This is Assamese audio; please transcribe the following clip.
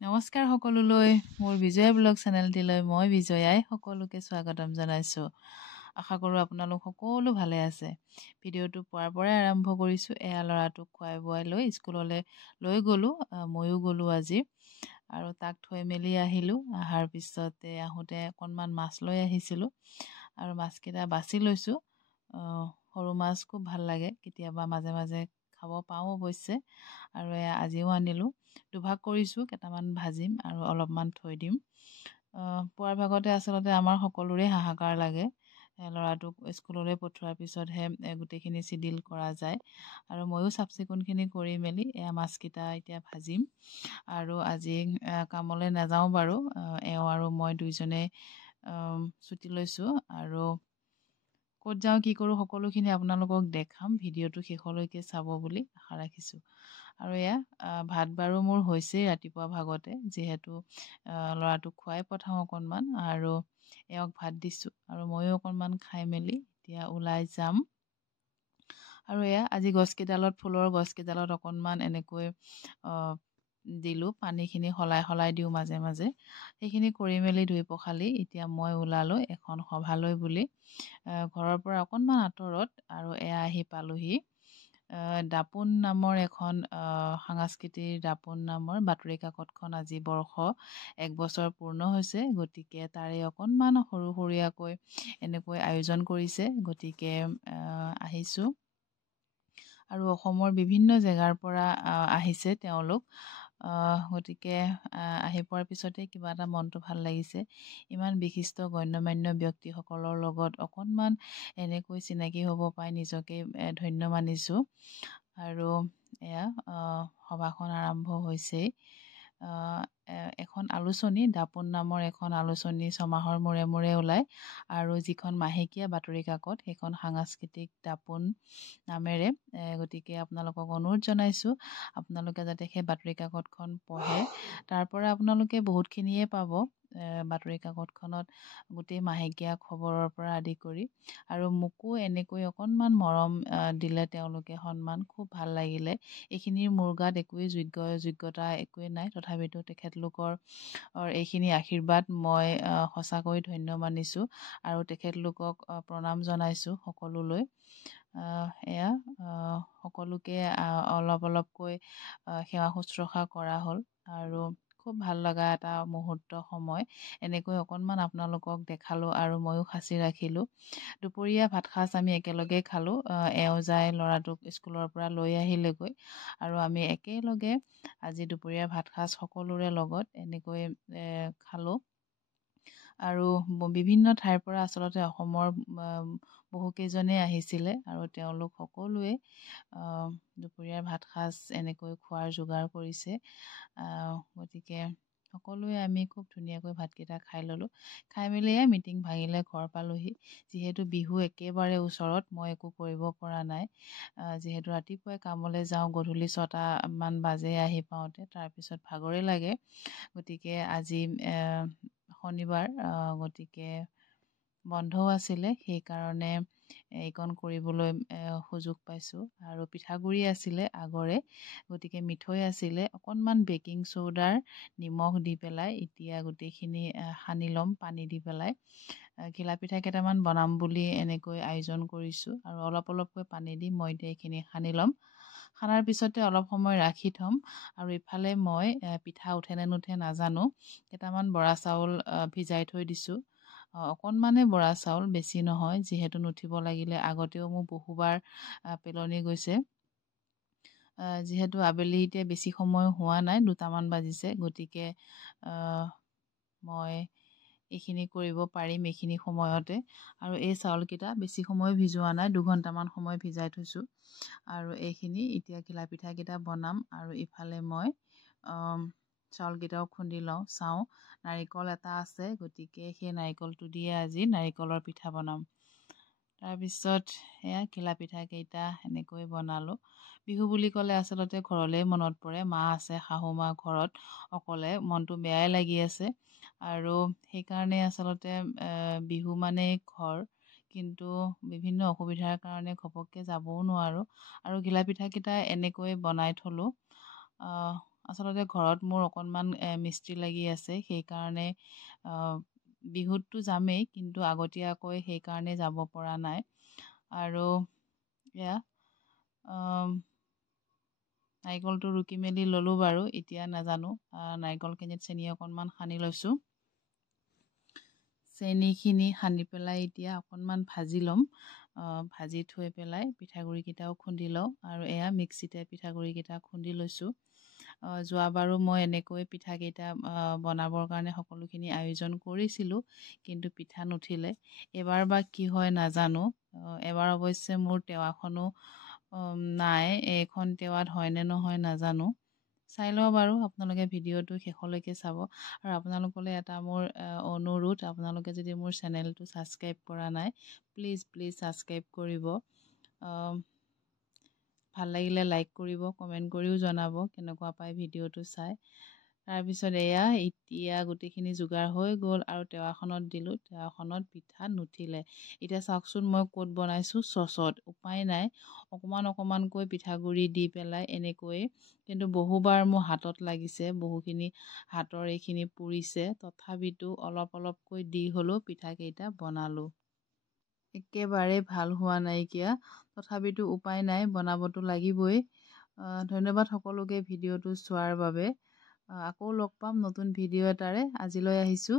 নমস্কাৰ সকলোলৈ মোৰ বিজয়া ব্লগ চেনেলটিলৈ মই বিজয়াই সকলোকে স্বাগতম জনাইছো। আশা কৰোঁ আপোনালোক সকলো ভালে আছে। ভিডিঅ'টো পুৱাৰ পৰাই আৰম্ভ কৰিছোঁ। এয়া ল'ৰাটোক খুৱাই বুৱাই লৈ স্কুললৈ লৈ গ'লোঁ। ময়ো গ'লোঁ আজি আৰু তাক থৈ মেলি আহিলোঁ। অহাৰ পিছতে আহোঁতে অকণমান মাছ লৈ আহিছিলোঁ আৰু মাছকেইটা বাছি লৈছোঁ। সৰু মাছ খুব ভাল লাগে, কেতিয়াবা মাজে মাজে খাব পাওঁ অৱশ্যে। আৰু আজিও আনিলোঁ। দুভাগ কৰিছোঁ, কেইটামান ভাজিম আৰু অলপমান থৈ দিম। পুৱাৰ ভাগতে আচলতে আমাৰ সকলোৰে হাহাকাৰ লাগে। ল'ৰাটোক স্কুললৈ পঠোৱাৰ পিছতহে গোটেইখিনি চিডিল কৰা যায় আৰু ময়ো চাফ চিকুণখিনি কৰি মেলি মাছকেইটা এতিয়া ভাজিম। আৰু আজি কামলৈ নাযাওঁ বাৰু, এওঁ আৰু মই দুইজনে ছুটি লৈছোঁ আৰু ক'ত যাওঁ কি কৰোঁ সকলোখিনি আপোনালোকক দেখাম। ভিডিঅ'টো শেষলৈকে চাব বুলি আশা ৰাখিছোঁ। আৰু ভাত বাৰু মোৰ হৈছেই ৰাতিপুৱা ভাগতে, যিহেতু ল'ৰাটোক খুৱাই পঠাওঁ অকণমান আৰু এওঁক ভাত দিছোঁ আৰু ময়ো অকণমান খাই মেলি এতিয়া ওলাই যাম। আৰু আজি গছকেইডালত, ফুলৰ গছকেইডালত অকণমান এনেকৈ দিলোঁ, পানীখিনি সলাই দিওঁ মাজে মাজে। সেইখিনি কৰি মেলি ধুই পখালি এতিয়া মই ওলালোঁ এখন সভালৈ বুলি। ঘৰৰ পৰা অকণমান আঁতৰত আৰু আহি পালোহি। দাপোন নামৰ এখন সাংস্কৃতিক দাপোন নামৰ বাতৰি কাকতখন আজি বৰ্ষ 1 বছৰ পূৰ্ণ হৈছে। গতিকে তাৰে অকণমান সৰু সৰুকৈ এনেকৈ আয়োজন কৰিছে। গতিকে আহিছোঁ আৰু অসমৰ বিভিন্ন জেগাৰ পৰা আহিছে তেওঁলোক। গতিকে আহি পোৱাৰ পিছতে কিবা এটা মনটো ভাল লাগিছে। ইমান বিশিষ্ট গণ্যমান্য ব্যক্তিসকলৰ লগত অকণমান এনেকৈ চিনাকি হ'ব পাই নিজকে ধন্য মানিছোঁ। আৰু সভাখন আৰম্ভ হৈছেই। এখন আলোচনী, দাপোন নামৰ এখন আলোচনী ছমাহৰ মূৰে মূৰে ওলায় আৰু যিখন মাহেকীয়া বাতৰি কাকত সেইখন সাংস্কৃতিক দাপোন নামেৰে। গতিকে আপোনালোকক অনুৰোধ জনাইছোঁ আপোনালোকে যাতে সেই বাতৰি কাকতখন পঢ়ে। তাৰ পৰা আপোনালোকে বহুতখিনিয়ে পাব। বাতৰি কাকতখনত গোটেই মাহেকীয়া খবৰৰ পৰা আদি কৰি আৰু মোকো এনেকৈ অকণমান মৰম দিলে তেওঁলোকে, সন্মান, খুব ভাল লাগিলে। এইখিনিৰ মোৰ গাত একোৱেই যোগ্যতা একোৱেই নাই, তথাপিতো তেখেতলোকৰ এইখিনি আশীৰ্বাদ মই সঁচাকৈ ধন্য মানিছোঁ আৰু তেখেতলোকক প্ৰণাম জনাইছোঁ সকলোলৈ। সকলোকে অলপ অলপকৈ সেৱা শুশ্ৰূষা কৰা হ'ল আৰু খুব ভাল লগা এটা মুহূৰ্ত সময়। এনেকৈ অকণমান আপোনালোকক দেখালোঁ আৰু ময়ো সাঁচি ৰাখিলোঁ। দুপৰীয়া ভাতসাঁজ আমি একেলগে খালোঁ। এওঁ যাই ল'ৰাটোক স্কুলৰ পৰা লৈ আহিলেগৈ আৰু আমি একেলগে আজি দুপৰীয়া ভাতসাঁজ সকলোৰে লগত এনেকৈ খালোঁ। আৰু বিভিন্ন ঠাইৰ পৰা আচলতে অসমৰ বহুকেইজনেই আহিছিলে আৰু তেওঁলোক সকলোৱে দুপৰীয়াৰ ভাতসাঁজ এনেকৈ খোৱাৰ যোগাৰ কৰিছে। গতিকে সকলোৱে আমি খুব ধুনীয়াকৈ ভাতকেইটা খাই ল'লোঁ। খাই মেলি মিটিং ভাঙিলে ঘৰ পালোহি। যিহেতু বিহু একেবাৰে ওচৰত, মই একো কৰিব পৰা নাই। যিহেতু ৰাতিপুৱাই কামলৈ যাওঁ, গধূলি 6টামান বাজে আহি পাওঁতে, তাৰপিছত ভাগৰে লাগে। গতিকে আজি শনিবাৰ, গতিকে বন্ধও আছিলে, সেইকাৰণে এইকণ কৰিবলৈ সুযোগ পাইছোঁ। আৰু পিঠাগুড়ি আছিলে আগৰে, গতিকে মিঠৈ আছিলে। অকণমান বেকিং চ'ডাৰ নিমখ দি পেলাই এতিয়া গোটেইখিনি সানি ল'ম পানী দি পেলাই। ঘিলা পিঠা কেইটামান বনাম বুলি এনেকৈ আয়োজন কৰিছোঁ আৰু অলপ অলপকৈ পানী দি মই এতিয়া এইখিনি সানি ল'ম। সানাৰ পিছতে অলপ সময় ৰাখি থ'ম আৰু ইফালে মই পিঠা উঠে নে নুঠে নাজানো, কেইটামান বৰা চাউল ভিজাই থৈ দিছোঁ। অকণমানে বৰা চাউল, বেছি নহয়, যিহেতু নুঠিব লাগিলে আগতেও মোৰ বহুবাৰ পেলনি গৈছে। যিহেতু আবেলি এতিয়া বেছি সময় হোৱা নাই, 2টামান বাজিছে। গতিকে মই এইখিনি কৰিব পাৰিম এইখিনি সময়তে। আৰু এই চাউলকেইটা বেছি সময় ভিজোৱা নাই, 2 ঘণ্টামান সময় ভিজাই থৈছোঁ। আৰু এইখিনি এতিয়া ঘিলা পিঠাকেইটা বনাম আৰু ইফালে মই চাউলকেইটাও খুন্দি লওঁ, চাওঁ। নাৰিকল এটা আছে, গতিকে সেই নাৰিকলটো দিয়ে আজি নাৰিকলৰ পিঠা বনাম। তাৰপিছত ঘিলা পিঠাকেইটা এনেকৈ বনালোঁ। বিহু বুলি ক'লে আচলতে ঘৰলৈ মনত পৰে। মা আছে, শাহু মা ঘৰত অকলে, মনটো বেয়াই লাগি আছে। আৰু সেইকাৰণে আচলতে বিহু মানেই ঘৰ, কিন্তু বিভিন্ন অসুবিধাৰ কাৰণে ঘপককৈ যাবও নোৱাৰোঁ। আৰু ঘিলা পিঠাকেইটা এনেকৈ বনাই থলোঁ। আচলতে ঘৰত মোৰ অকণমান মিস্ত্ৰী লাগি আছে, সেইকাৰণে বিহুততো যামেই, কিন্তু আগতীয়াকৈ সেইকাৰণে যাব পৰা নাই। আৰু এয়া নাৰিকলটো ৰুকি মেলি ল'লোঁ বাৰু। এতিয়া নাজানো, নাৰিকলখিনিত চেনি অকণমান সানি লৈছোঁ। চেনিখিনি সানি পেলাই এতিয়া অকণমান ভাজি ল'ম। ভাজি থৈ পেলাই পিঠাগুড়িকেইটাও খুন্দি লওঁ, আৰু এয়া মিক্সিতে পিঠাগুড়িকেইটা খুন্দি লৈছোঁ। যোৱাবাৰো মই এনেকৈ পিঠাকেইটা বনাবৰ কাৰণে সকলোখিনি আয়োজন কৰিছিলোঁ, কিন্তু পিঠা নুঠিলে। এবাৰ বা কি হয় নাজানো। এবাৰ অৱশ্যে মোৰ টেৱাখনো নাই, এইখন টেৱাত হয়নে নহয় নাজানো। চাই লওঁ বাৰু, আপোনালোকে ভিডিঅ'টো শেষলৈকে চাব। আৰু আপোনালোকলৈ এটা মোৰ অনুৰোধ, আপোনালোকে যদি মোৰ চেনেলটো ছাবস্ক্ৰাইব কৰা নাই, প্লিজ ছাবস্ক্ৰাইব কৰিব। ভাল লাগিলে লাইক কৰিব, কমেণ্ট কৰিও জনাব কেনেকুৱা পায় ভিডিঅ'টো চাই। তাৰপিছত এতিয়া গোটেইখিনি যোগাৰ হৈ গ'ল, আৰু টেৱাখনত দিলোঁ। টেৱাখনত পিঠা নুঠিলে। এতিয়া চাওকচোন, মই ক'ত বনাইছোঁ, চচত। উপায় নাই, অকণমানকৈ পিঠাগুড়ি দি পেলাই এনেকৈয়ে, কিন্তু বহুবাৰ মোৰ হাতত লাগিছে, বহুখিনি হাতৰ এইখিনি পুৰিছে। তথাপিতো অলপকৈ দি হ'লেও পিঠাকেইটা বনালোঁ। একেবাৰে ভাল হোৱা নাইকিয়া, তথাপিতো উপায় নাই, বনাবতো লাগিবই। ধন্যবাদ সকলোকে ভিডিঅ'টো চোৱাৰ বাবে। আকৌ লগ পাম নতুন ভিডিঅ' এটাৰে। আজিলৈ আহিছোঁ।